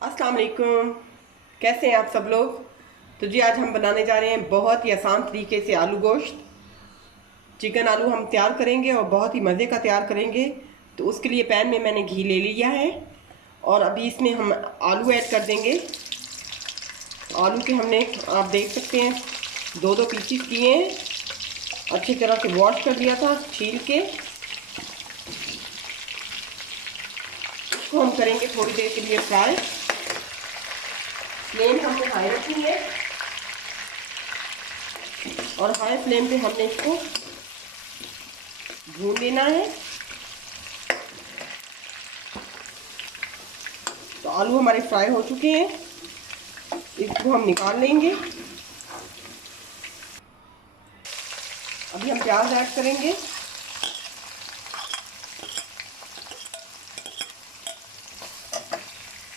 अस्सलाम वालेकुम। कैसे हैं आप सब लोग। तो जी आज हम बनाने जा रहे हैं बहुत ही आसान तरीके से आलू गोश्त। चिकन आलू हम तैयार करेंगे और बहुत ही मज़े का तैयार करेंगे। तो उसके लिए पैन में मैंने घी ले लिया है और अभी इसमें हम आलू ऐड कर देंगे। आलू के हमने आप देख सकते हैं दो दो पीसीस किए हैं, अच्छी तरह से वॉश कर दिया था छील के। इसको हम करेंगे थोड़ी देर के लिए फ्राई। फ्लेम हमने हाई रखी है और हाई फ्लेम पे हमने इसको भून लेना है। तो आलू हमारे फ्राई हो चुके हैं, इसको हम निकाल लेंगे। अभी हम प्याज ऐड करेंगे।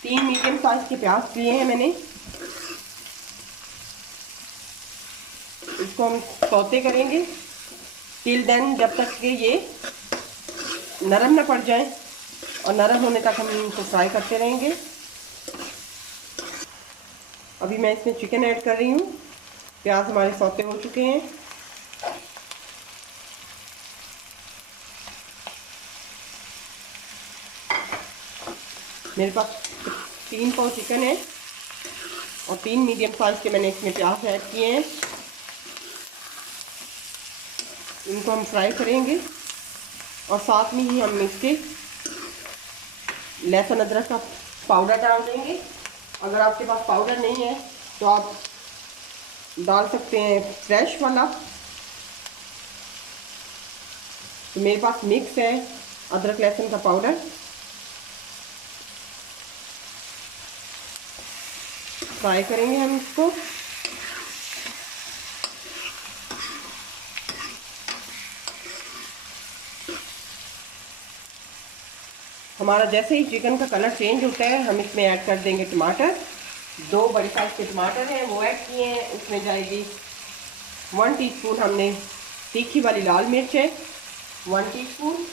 तीन मीडियम साइज के प्याज लिए हैं मैंने। इसको हम सौते करेंगे टिल देन, जब तक कि ये नरम ना पड़ जाए, और नरम होने तक हम इनको फ्राई करते रहेंगे। अभी मैं इसमें चिकन ऐड कर रही हूँ। प्याज हमारे सौते हो चुके हैं। मेरे पास 3 पाव चिकन है और 3 मीडियम साइज के मैंने इसमें प्याज ऐड किए हैं। इनको हम फ्राई करेंगे और साथ में ही हम इसके लहसुन अदरक का पाउडर डाल देंगे। अगर आपके पास पाउडर नहीं है तो आप डाल सकते हैं फ्रेश वाला। तो मेरे पास मिक्स है अदरक लहसुन का पाउडर। फ्राई करेंगे हम इसको। हमारा जैसे ही चिकन का कलर चेंज होता है हम इसमें ऐड कर देंगे टमाटर। 2 बड़े साइज के टमाटर हैं वो ऐड किए हैं। उसमें जाएगी 1 टीस्पून हमने तीखी वाली लाल मिर्च है, 1 टीस्पून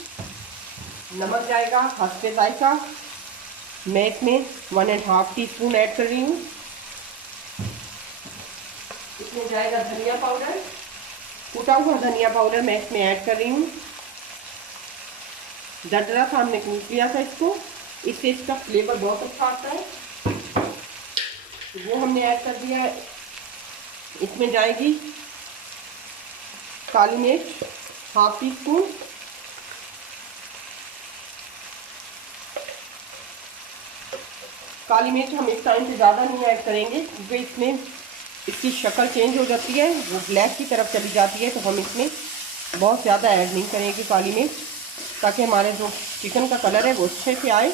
नमक जाएगा हस्बे जायका। मैं इसमें 1.5 टीस्पून ऐड कर रही हूँ। इसमें जाएगा धनिया पाउडर, कुटा हुआ धनिया पाउडर मैं इसमें ऐड कर रही हूँ। दरदरा सा हमने कूट लिया था इसको, इससे इसका फ्लेवर बहुत अच्छा आता है। वो हमने ऐड कर दिया है। इसमें जाएगी काली मिर्च 1/2 टीस्पून, काली मिर्च हम इस टाइम पे ज़्यादा नहीं ऐड करेंगे क्योंकि इसमें इसकी शक्ल चेंज हो जाती है, वो ब्लैक की तरफ चली जाती है। तो हम इसमें बहुत ज़्यादा ऐड नहीं करेंगे काली मिर्च, ताकि हमारे जो चिकन का कलर है वो अच्छे से आए।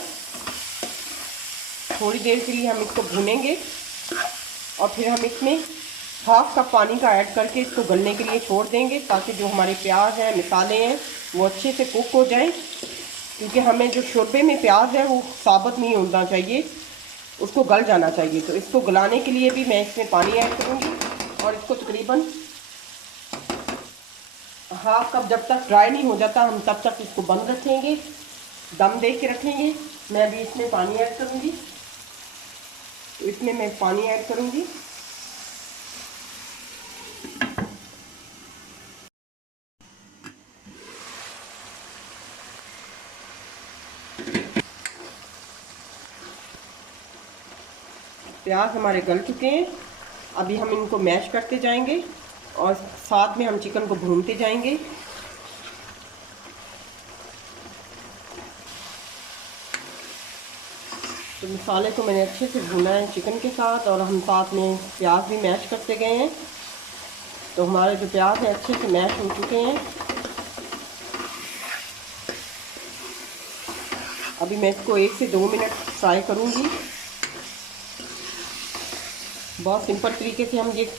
थोड़ी देर के लिए हम इसको भूनेंगे और फिर हम इसमें 1/2 कप पानी का ऐड करके इसको गलने के लिए छोड़ देंगे, ताकि जो हमारे प्याज हैं मसाले हैं वो अच्छे से कुक हो जाएं। क्योंकि हमें जो शोरबे में प्याज है वो साबुत नहीं होना चाहिए, उसको गल जाना चाहिए। तो इसको गलाने के लिए भी मैं इसमें पानी ऐड करूँगी और इसको तकरीबन 1/2 कप जब तक ड्राई नहीं हो जाता हम तब तक इसको बंद रखेंगे, दम दे के रखेंगे। मैं अभी इसमें पानी ऐड करूँगी। तो इसमें मैं पानी ऐड करूँगी। प्याज हमारे गल चुके हैं। अभी हम इनको मैश करते जाएंगे और साथ में हम चिकन को भूनते जाएंगे। तो मसाले को मैंने अच्छे से भूना है चिकन के साथ, और हम साथ में प्याज भी मैश करते गए हैं। तो हमारे जो प्याज है अच्छे से मैश हो चुके हैं। अभी मैं इसको 1 से 2 मिनट फ्राई करूँगी। बहुत सिंपल तरीके से हम ये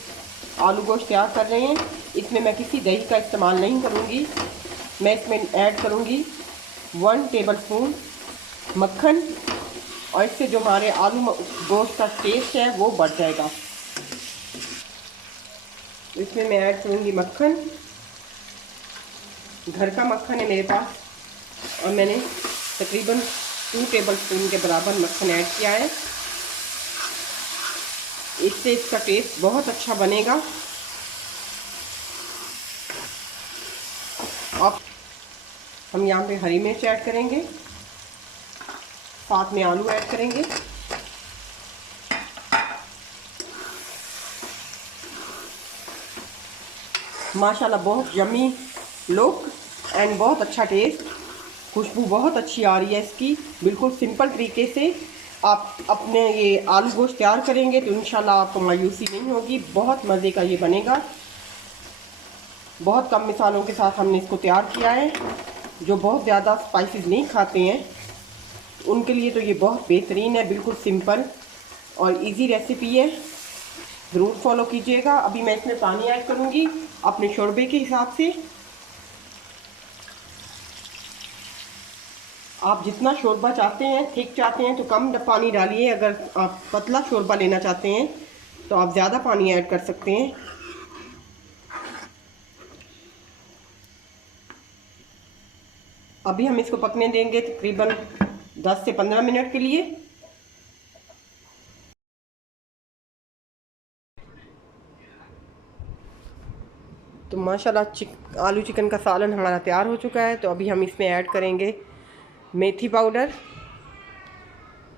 आलू गोश्त तैयार कर रहे हैं। इसमें मैं किसी दही का इस्तेमाल नहीं करूँगी। मैं इसमें ऐड करूँगी 1 टेबलस्पून मक्खन, और इससे जो हमारे आलू गोश्त का टेस्ट है वो बढ़ जाएगा। इसमें मैं ऐड करूँगी मक्खन। घर का मक्खन है मेरे पास और मैंने तकरीबन 2 टेबलस्पून के बराबर मक्खन ऐड किया है। इससे इसका टेस्ट बहुत अच्छा बनेगा। अब हम यहाँ पे हरी मिर्च ऐड करेंगे, साथ में आलू ऐड करेंगे। माशाल्लाह बहुत यम्मी लुक एंड बहुत अच्छा टेस्ट, खुशबू बहुत अच्छी आ रही है इसकी। बिल्कुल सिंपल तरीके से आप अपने ये आलू गोश्त तैयार करेंगे तो इंशाल्लाह आपको मायूसी नहीं होगी। बहुत मज़े का ये बनेगा। बहुत कम मिसालों के साथ हमने इसको तैयार किया है। जो बहुत ज़्यादा स्पाइसेस नहीं खाते हैं उनके लिए तो ये बहुत बेहतरीन है। बिल्कुल सिंपल और इजी रेसिपी है, ज़रूर फॉलो कीजिएगा। अभी मैं इसमें पानी ऐड करूँगी अपने शोरबे के हिसाब से। आप जितना शोरबा चाहते हैं, थिक चाहते हैं तो कम पानी डालिए। अगर आप पतला शोरबा लेना चाहते हैं तो आप ज़्यादा पानी ऐड कर सकते हैं। अभी हम इसको पकने देंगे तकरीबन 10 से 15 मिनट के लिए। तो माशाल्लाह आलू चिकन का सालन हमारा तैयार हो चुका है। तो अभी हम इसमें ऐड करेंगे मेथी पाउडर।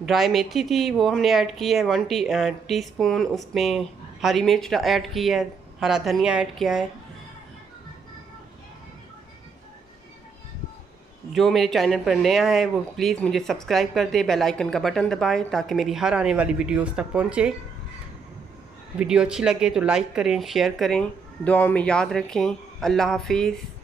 ड्राई मेथी थी वो हमने ऐड की है 1 टीस्पून। उसमें हरी मिर्च ऐड की है, हरा धनिया ऐड किया है। जो मेरे चैनल पर नया है वो प्लीज़ मुझे सब्सक्राइब कर दे, बेल आइकन का बटन दबाएं ताकि मेरी हर आने वाली वीडियोस तक पहुंचे। वीडियो अच्छी लगे तो लाइक करें, शेयर करें, दुआओं में याद रखें। अल्लाह हाफिज़।